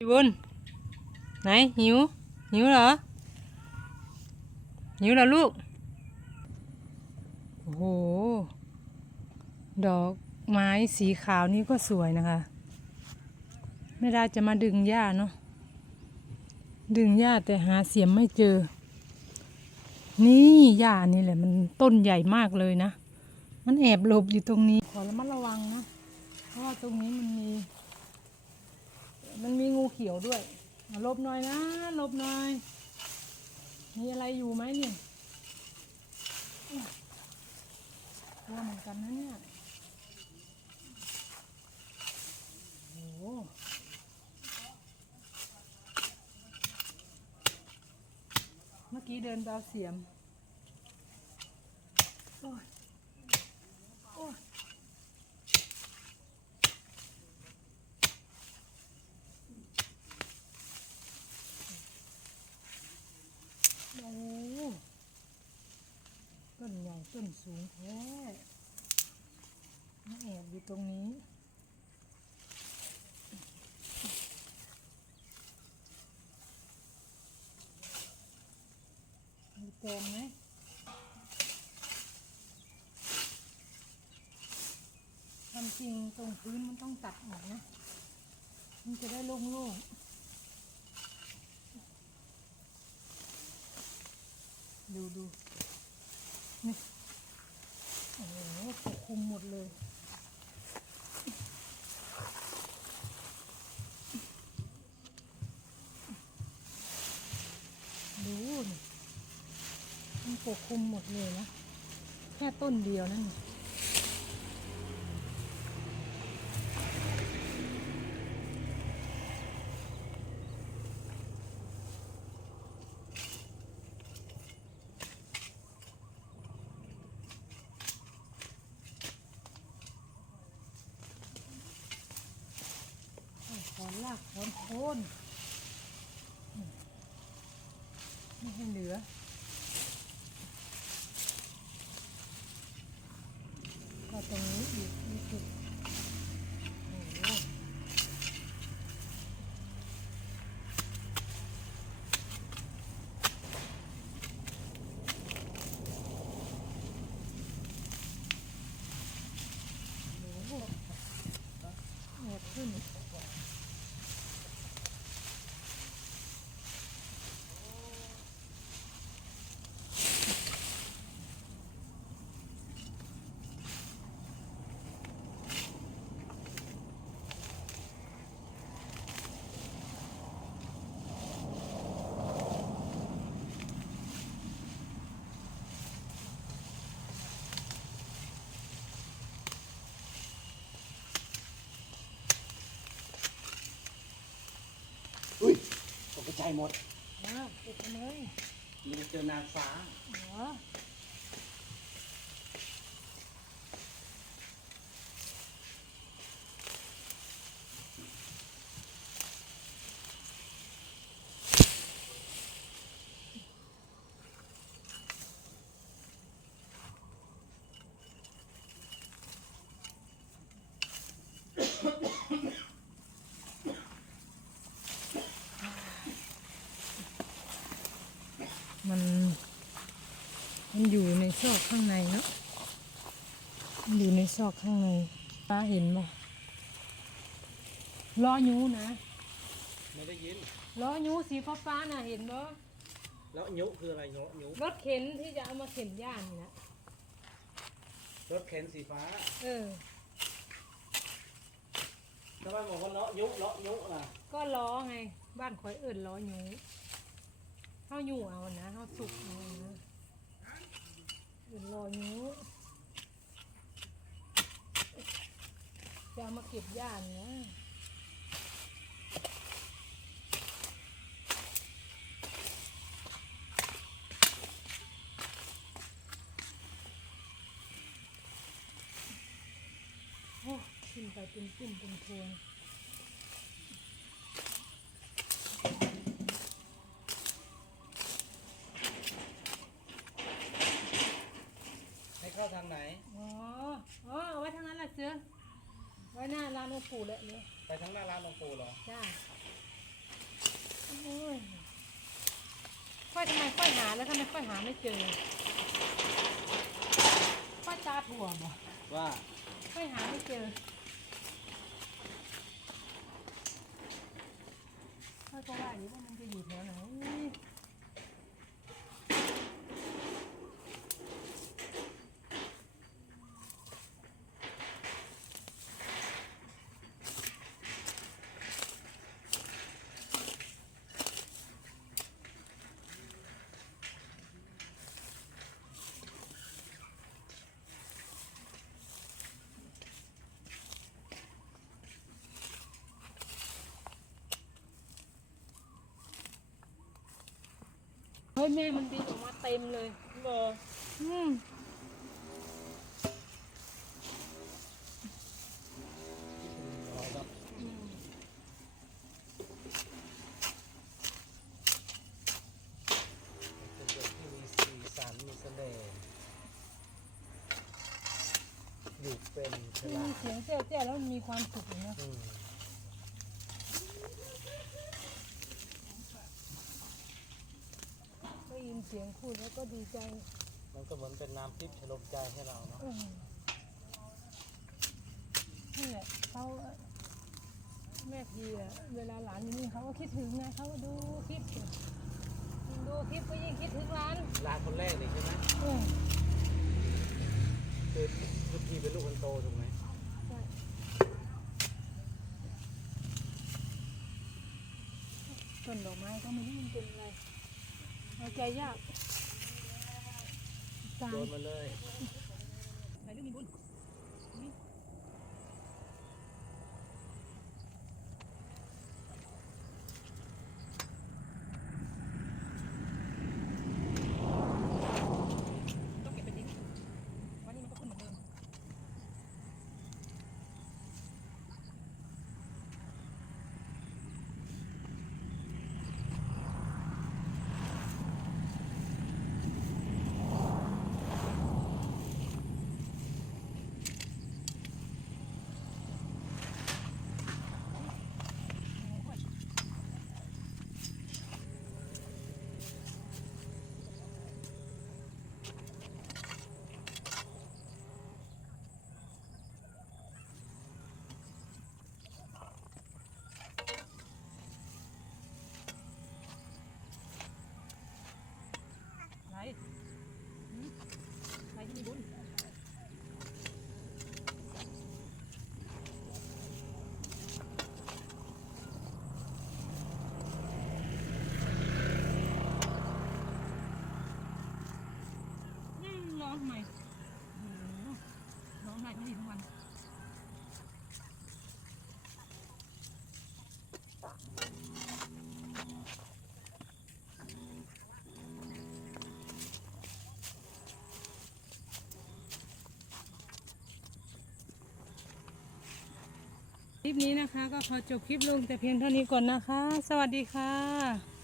พี่บุญไหนหิว หิวเหรอ หิวเหรอลูก โอ้โห ดอกไม้สีขาวนี่ก็สวยนะคะ ไม่ได้จะมาดึงหญ้าเนาะ ดึงหญ้าแต่หาเสียมไม่เจอ นี่หญ้านี่แหละ มันต้นใหญ่มากเลยนะ มันแอบหลบอยู่ตรงนี้ ขอระมัดระวังนะ เพราะว่าตรงนี้มันมี มันมีงูเขียวด้วยลบหน่อยนะลบหน่อย มีอะไรอยู่ไหมเนี่ยอุ๊ยกลัวเหมือนกันนะเนี่ยโอ้โหเมื่อกี้เดินไปเอาเสียม โอ้ยโอ้ย โอ้ ต้นสูงแท้มาแอบอยู่ตรงนี้มีแตนไหมความจริงตรงพื้นมันต้องตัดออกนะ มันจะได้โล่งๆ ดูดูนี่ คุมหมดเลย ดูนี่มันปกคลุมหมดเลยนะ แค่ต้นเดียวนั่นนี่ถอนราก ถอนโคนอืมไม่ให้เหลือ ก็ตรงนี้อีกนี่คือโอ้โหโอ้โหแอบขึ้น อุ้ยตก ใจหมดอ้าวเก็บไปเลยมันจะเจอนางฟ้าเหรอ มันอยู่ในซอกข้างในเนาะมันอยู่ในซอกข้างในป้าเห็นบ่ล้อยูนะไม่ได้ยินล้อยูสีฟ้าฟ้าๆน่ะเห็นบ่แล้วยุคืออะไรเนาะยุรถเข็นที่จะเอามาเข็นย่านนี่นะรถเข็นสีฟ้าเออทำไมบอกว่าเลาะยุเลาะยุล่ะก็ล้อไงบ้านคอยเอิญล้อยูเฮาอยู่เอานะเฮาสุกเอานะ เอิญล้อยูจะมาเก็บย่านนะโอ้ขึ้นไปเป็นปุ่มเป็นพวง เสือ ไว้หน้าร้านหลวงปู่เลยนี่ไปทั้งหน้าร้านหลวงปู่เหรอใช่โอ้ยค่อยทำไมค่อยหาแล้วทำไมค่อยหาไม่เจอค่อยตาถั่วบ่ว่าค่อยหาไม่เจอค่อยก็ว่าอยู่ว่ามันจะอยู่แถวไหน เฮ้ยแม่มันบินออกมาเต็มเลยบออืมเป็นเด็กที่มีสีสันมีเสน่ห์อยู่เป็นฉมันลามีดเสียงแจ้วแจ้วแล้วมันมีความสุขเลยนะอืม ได้ยิน เสียงพูดแล้วก็ดีใจมันก็เหมือนเป็นน้ำทิพย์ชโลมใจให้เราเนาะ อืมนี่แหละเขาแม่พีอะเวลาหลานอยู่นี่เขาก็คิดถึงนะเขาก็ดูคลิปอยู่ดูคลิปก็ยิ่งคิดถึงหลานลานคนแรกเลยใช่ไหมอืมคือคือพี่เป็นลูกคนโตถูกไหมใช่ต้นดอกไม้ก็ไม่รู้มันเป็นอะไร เอาใจยากตาโดยนมาเลยไหนเรื่องมีบุญต้องเก็บไปทิ้งวันนี้มันก็ขึ้นเหมือนเดิม ไหนหืมไหนที่มีบุญอืมร้องทำไมโอ้โหร้องไห้ทั้งวีทั้งวัน คลิปนี้นะคะ ก็ขอจบคลิปลงแต่เพียงเท่านี้ก่อนนะคะ สวัสดีค่ะ